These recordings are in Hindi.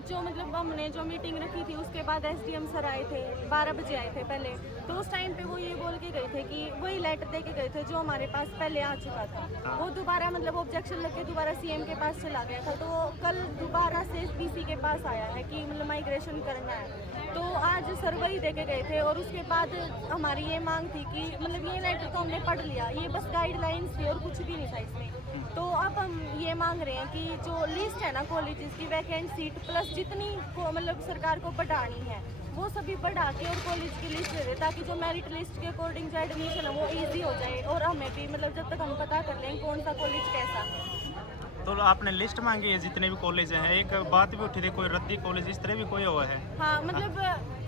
आज जो मतलब हमने जो मीटिंग रखी थी उसके बाद एसडीएम सर आए थे, 12 बजे आए थे पहले। तो उस टाइम पे वो ये बोल के गए थे कि वही लेटर दे के गए थे जो हमारे पास पहले आ चुका था। वो दोबारा मतलब ऑब्जेक्शन लग के दोबारा सीएम के पास चला गया था। तो कल दोबारा से डीसी के पास आया है कि मतलब माइग्रेशन करना है। तो आज सर वही दे के गए थे और उसके बाद हमारी ये मांग थी कि मतलब ये लेटर तो हमने पढ़ लिया, ये बस गाइडलाइंस थी और कुछ भी नहीं था इसमें। तो अब हम ये मांग रहे हैं कि जो लिस्ट है ना कॉलेजेस की वैकेंट सीट प्लस जितनी को मतलब सरकार को बढ़ानी है वो सभी बढ़ा के और कॉलेज की लिस्ट दे दे, ताकि जो मेरिट लिस्ट के अकॉर्डिंग जो एडमिशन है वो इजी हो जाए और हमें भी मतलब जब तक हम पता कर लें कौन सा कॉलेज कैसा है। तो आपने लिस्ट मांगी है जितने भी कॉलेज हैं, एक बात भी उठी थी कोई रद्दी कॉलेज इस तरह भी कोई हुआ है? हाँ मतलब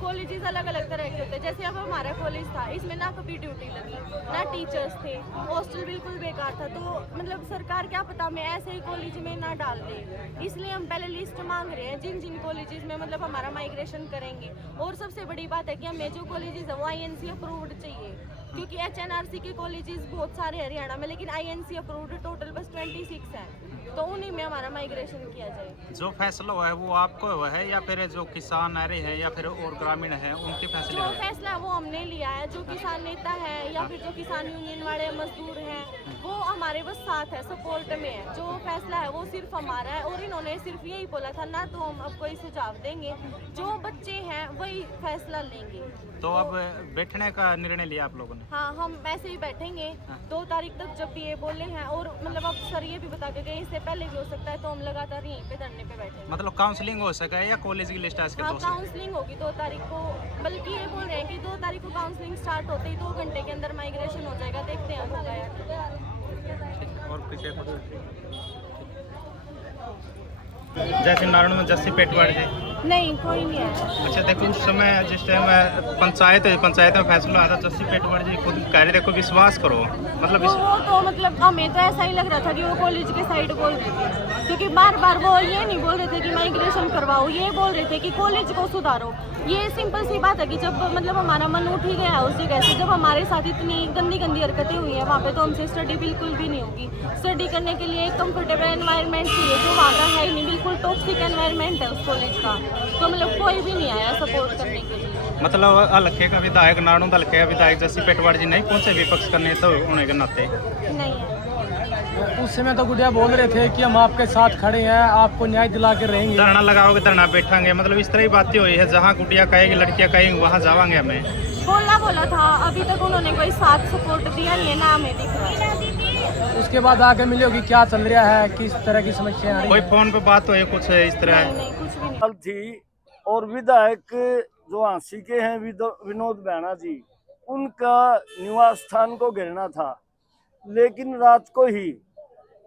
कॉलेजेस अलग अलग तरह के होते हैं। जैसे अब हमारा कॉलेज था, इसमें ना कभी ड्यूटी लगी ना टीचर्स थे, हॉस्टल बिल्कुल बेकार था। तो मतलब सरकार क्या पता हमें ऐसे ही कॉलेज में ना डाल दे, इसलिए हम पहले लिस्ट मांग रहे हैं जिन जिन कॉलेजेस में मतलब हमारा माइग्रेशन करेंगे। और सबसे बड़ी बात है कि हमें जो कॉलेजेस है वो आईएनसी अप्रूव्ड चाहिए, क्योंकि एचएनआरसी के कॉलेजेस बहुत सारे हैं हरियाणा में, लेकिन आईएनसी अप्रूव्ड टोटल बस 26 है। तो उन्हीं में हमारा माइग्रेशन किया जाए। जो फैसला हुआ है वो आपको हुआ है या फिर जो किसान आ रहे हैं या फिर और ग्रामीण हैं उनके फैसले जो हुए हैं? फैसला है वो हमने लिया है। जो किसान नेता है या फिर जो किसान यूनियन वाले मजदूर हैं वो हमारे बस साथ है, सपोर्ट में है। जो फैसला है वो सिर्फ हमारा है और इन्होंने सिर्फ यही बोला था ना, तो हम अब कोई सुझाव देंगे, जो बच्चे हैं वही फैसला लेंगे। तो अब बैठने का निर्णय लिया आप लोगों ने? हाँ, हम ऐसे ही बैठेंगे 2 तारीख तक जब भी ये बोले हैं। और मतलब अब सर ये भी बता के गए इससे पहले भी हो सकता है, तो हम लगातार यहीं पे धरने पे बैठेंगे। मतलब काउंसलिंग हो सका है या कॉलेज की लिस्ट आज के हाँ, 2 से? काउंसलिंग होगी 2 तारीख को। बल्कि ये बोल रहे हैं कि 2 तारीख को काउंसलिंग स्टार्ट होते ही 2 घंटे के अंदर माइग्रेशन हो जाएगा। देखते हैं होगा यार। और पीछे जैसे नारायण में जस्सी पेटवाड़ जी। नहीं, कोई नहीं है। अच्छा देखो उस समय जिस टाइम पंचायत में फैसला आया था जस्सी पेटवाड़ जी खुद कह रहे थे को विश्वास करो, मतलब वो तो मतलब हमें तो ऐसा ही लग रहा था कि वो कॉलेज के साइड बोल रहे थे, क्योंकि बार बार वो ये नहीं बोल रहे थे कि माइग्रेशन करवाओ, ये बोल रहे थे कि कॉलेज को सुधारो। ये सिंपल सी बात है कि जब मतलब हमारा मन उठ ही गया उस जगह से, जब हमारे साथ इतनी गंदी गंदी हरकतें हुई हैं वहाँ पे, तो हमसे स्टडी बिल्कुल भी नहीं होगी। स्टडी करने के लिए एक कंफर्टेबल एनवायरनमेंट चाहिए जो वहाँ का है ही नहीं, बिल्कुल टॉक्सिक एनवायरनमेंट है उस कॉलेज का। तो मतलब कोई भी नहीं आया सपोर्ट करने के लिए। मतलब हल्के का विधायक नारायण हल्के का विधायक जस्सी पेटवाड़ जी नहीं पहुंचे विपक्ष करने तो होने के नाते? नहीं है। उस समय तो गुड़िया बोल रहे थे कि हम आपके साथ खड़े हैं, आपको न्याय दिला के रहेंगे। धरना लगाओगे धरना बैठांगे, मतलब इस तरह की बातें हुई है जहाँ गुड़िया कहेगी लड़कियाँ कहेंगी वहाँ जावांगे हमें। बोला था, अभी तक उन्होंने कोई साथ सपोर्ट दिया नहीं है ना हमें दिख रहा। उसके बाद आगे मिली होगी क्या चल रहा है, किस तरह की समस्या आ रही कोई है। फोन पे बात हुई कुछ इस तरह? नहीं, कुछ भी नहीं। थी और विधायक जो हाँसी के हैं विनोद बैना जी, उनका निवास स्थान को घेरना था, लेकिन रात को ही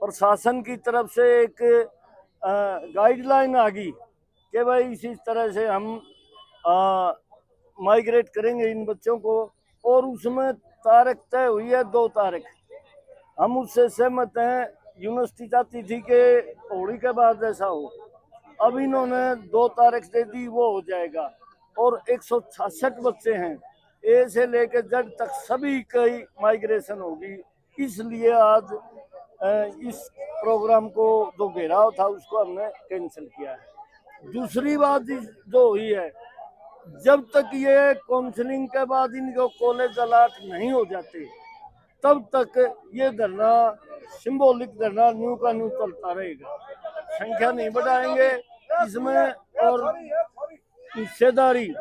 प्रशासन की तरफ से एक गाइडलाइन आ गई कि भाई इसी तरह से हम माइग्रेट करेंगे इन बच्चों को। और उसमें तारीख तय हुई है 2 तारीख। हम उससे सहमत हैं। यूनिवर्सिटी चाहती थी कि होली के बाद ऐसा हो, अब इन्होंने 2 तारीख दे दी, वो हो जाएगा। और 166 बच्चे हैं, ए से लेकर जेड तक सभी की माइग्रेशन होगी। इसलिए आज इस प्रोग्राम को जो घेराव था उसको हमने कैंसिल किया है। दूसरी बात जो हुई है, जब तक ये काउंसलिंग के बाद इनको कॉलेज अलाट नहीं हो जाते तब तक ये धरना, सिंबॉलिक धरना न्यू का न्यू चलता रहेगा। संख्या नहीं बढ़ाएंगे इसमें। और हिस्सेदारी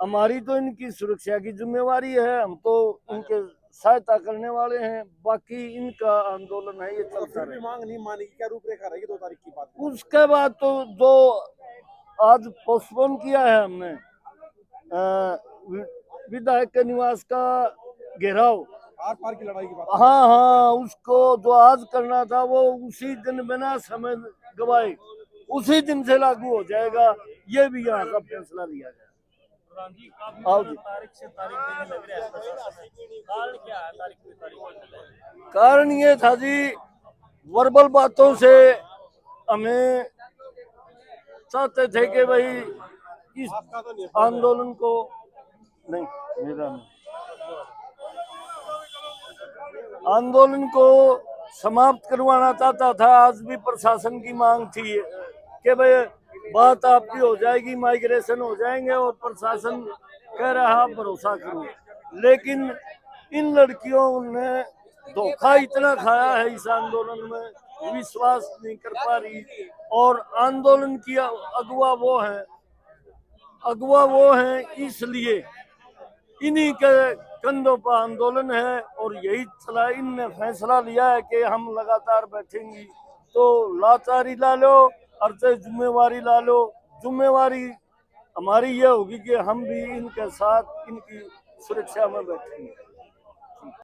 हमारी तो इनकी सुरक्षा की जिम्मेवारी है, हम तो इनके सहायता करने वाले हैं, बाकी इनका आंदोलन है ये चलता रहेगा। मांग नहीं मानेगी, क्या रूपरेखा रहेगी 2 तारीख की बात? उसके बाद तो जो आज पोस्टपोन किया है हमने विधायक के निवास का घेराव, आर पार की लड़ाई की बात। हाँ, उसको जो आज करना था वो उसी दिन बिना समय गवाए उसी दिन से लागू हो जाएगा। ये भी यहाँ का फैसला लिया गया। आओ जी। कारण ये था जी, वर्बल बातों से हमें चाहते थे कि भाई इस आंदोलन को नहीं, मेरा नहीं, आंदोलन को समाप्त करवाना चाहता था। आज भी प्रशासन की मांग थी कि भाई बात आपकी हो जाएगी, माइग्रेशन हो जाएंगे और प्रशासन कह रहा है भरोसा करो, लेकिन इन लड़कियों ने धोखा इतना खाया है इस आंदोलन में, विश्वास नहीं कर पा रही। और आंदोलन की अगुवा वो हैं इसलिए इन्हीं के कंधों पर आंदोलन है और यही चला, इनने फैसला लिया है कि हम लगातार बैठेंगी। तो लाचारी ला लो और चाहे जिम्मेवारी ला लो, जिम्मेवारी हमारी ये होगी कि हम भी इनके साथ इनकी सुरक्षा में बैठेंगे।